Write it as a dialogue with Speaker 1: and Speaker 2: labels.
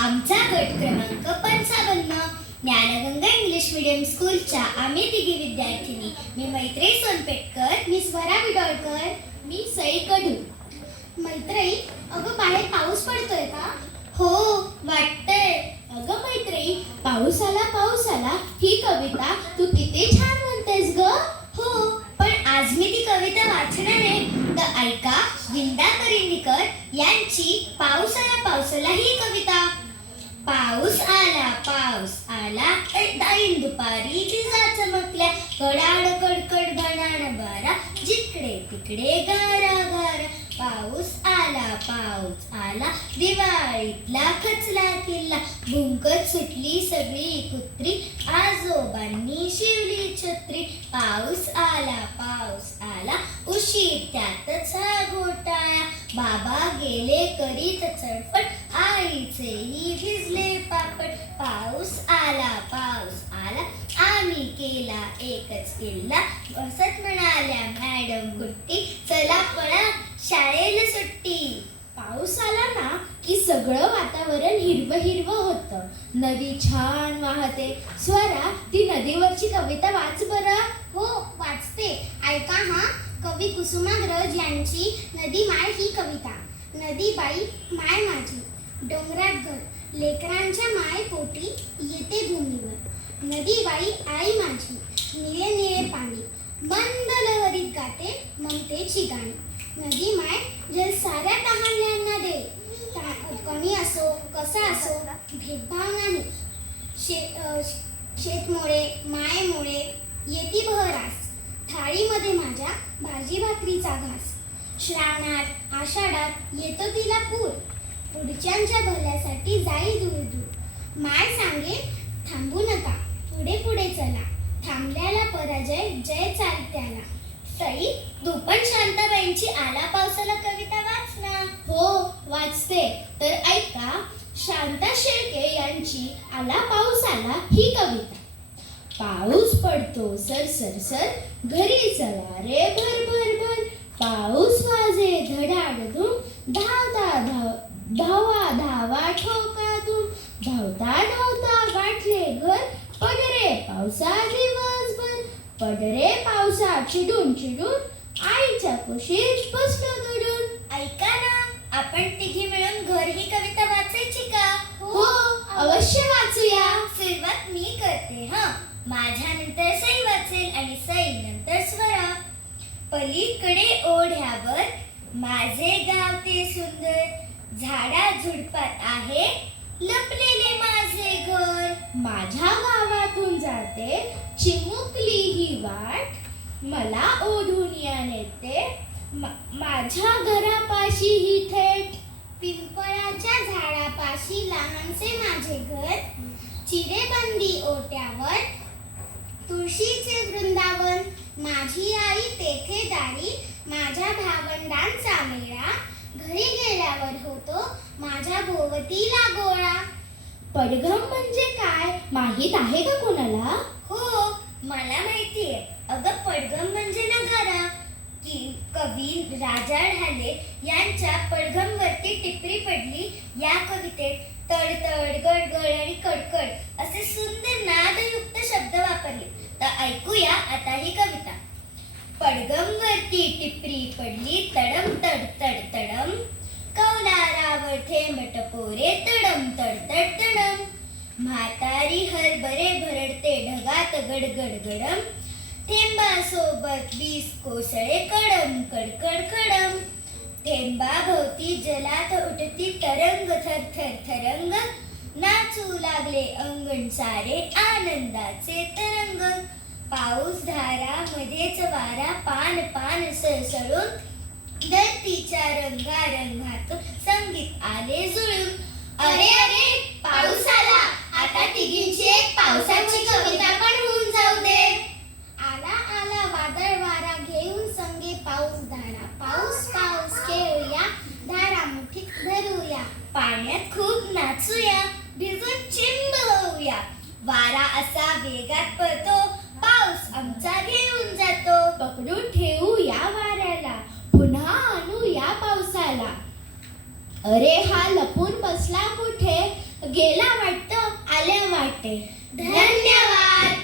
Speaker 1: आमचा गट क्रमांक पंचावन्न ज्ञानगंगा इंग्लिश मीडियम स्कूलच्या आम्ही तिघी विद्यार्थिनी. मी मैत्री सोनपेटकर
Speaker 2: मी स्वरा विडोळकर
Speaker 1: मी सई कडू.
Speaker 2: मैत्री अगं बाहेर पाऊस पडतोय का?
Speaker 1: हो वाटतंय.
Speaker 3: अगं मैत्री पाऊस आला पाऊस आला ही कविता तू किती छान म्हणतेस ग.
Speaker 1: हो पण आज मी ती कविता वाचणार आहे. तर ऐका विंदा करिंदीकर यांची पाऊस आला पावसाला ही कविता. पाऊस आला पाऊस आला. दाईन दुपारी विजा चमकल्या गडाड कडकड धडाड बारा. जिकडे तिकडे गारा गारा. पाऊस आला पाऊस आला. दिवाळीतला खचला किल्ला. भुंकत सुटली सगळी कुत्री. आजोबांनी शिवली छत्री. पाऊस आला पाऊस आला. उशीर त्यातच हा घोटाळा. बाबा गेले करीत आईचे ही भिजले पापड. पाऊस आला पाऊस आला. आम्ही केला एकच किल्ला. बसत म्हणाल्या मॅडम गुट्टी चला पळा शाळेला सुट्टी.
Speaker 3: पाऊस आला ना की सगळं वातावरण हिरवं हिरवं होतं. नदी छान वाहते. स्वरा ती नदीवरची कविता वाच बरं.
Speaker 2: हो वाचते. ऐका हा कवी कुसुमाग्रज यांची नदी माय ही कविता. नदी बाई माय माझी. डोंगरात घर. लेकरांच्या मायपोटी येते भूमीवर. नदी बाई आई माझी निळे निळे पाणी. मंद लहरीत गाते ममतेची गाणी. नदी माय जल साऱ्या तहानल्यांना दे. कमी असो कसा असो भेदभाव नाही. शे शेतमुळे मायमुळे येती बहरास. थाळीमध्ये माझ्या भाजी भाकरीचा घास. श्रावणात आषाढात येतो तिला पूर. पुढच्यांच्या भल्यासाठी जाई दूर दूर माय सांगे थांबू नका. पुढे पुढे चला. थांबल्याला पराजय जय चालत्याला.
Speaker 1: सई तू पण शांताबाईंची आला पावसाला कविता वाच ना
Speaker 3: हो वाचते. तर ऐका शांता शेळके यांची आला पाऊस आला ही कविता. पाऊस पडतो सर सर सर. घरी चला रे पावसा दिवसभर पडरे पावसा चिडून चिडून आईच्या कुशीत बसलो दडून
Speaker 1: ऐका ना आपण तिघी मिळून घर ही कविता वाचायची का?
Speaker 3: हो अवश्य वाचूया.
Speaker 1: सुरुवात मी करते हा. माझ्या नंतर सई वाचेल आणि सई नंतर स्वरा. पलीकडे ओढ्यावर माझे गाव ते सुंदर. झाडा झुडपात आहे लपलेले माझे
Speaker 3: जाते चिमुकली ही वाट मला ओढून या नेते माझ्या घरापाशी ही थेट
Speaker 2: पिंपळाच्या झाडापाशी लहानसे माझे घर. चिरेबंदी ओट्यावर तुळशीचे वृंदावन. माझी आई तेथे दारी माझ्या भावंडांचा मेळा. घरी गेल्यावर होतो माझ्या भोवतीला गोळा.
Speaker 3: पडघम म्हणजे काय? माहीत आहे का कोणाला?
Speaker 1: हो मला माहितीये. अगं पडघम म्हणजे नगारा की कवी राजा ढाले यांच्या पडगम वरती टिपरी पडली. या कवितेत तडतड गडगड आणि कडकड असे सुंदर नादयुक्त शब्द वापरले. तर ऐकूया आता ही कविता. पडगम वरती टिपरी पडली तडम तड तड तडम. कौलारावर थेंब टपोरे तड तड तडम म्हातारी हरभरे भरडते ढगात गडगड गडम थेंबा सोबत वीस कोसळे कडम कडकड कडम थेंबा भोवती जलात उठती तरंग थर थर थरंग. नाचू लागले अंगण सारे आनंदाचे तरंग. पाऊस धारा मध्येच वारा पान पान सळसळून. धरतीच्या रंगारंगात संगीत आले जुळ अरे अरे पाऊस आला. आता तिघींची एक पावसाची कविता पण होऊन जाऊ दे.
Speaker 2: आला आला वादळ वारा घेऊन संगे पाऊस धारा. पाऊस पाऊस खेळूया. धारा मुठीत धरूया.
Speaker 1: पाण्यात खूप नाचूया. भिजून चिंब वारा असा वेगात पळतो पाऊस आमचा घेऊन जातो
Speaker 3: पकडून ठेवू या वाऱ्याला पुन्हा आणू या पावसाला अरे हा लपून बसला कुठे? गेला वाटतं आल्या वाटे.
Speaker 1: धन्यवाद.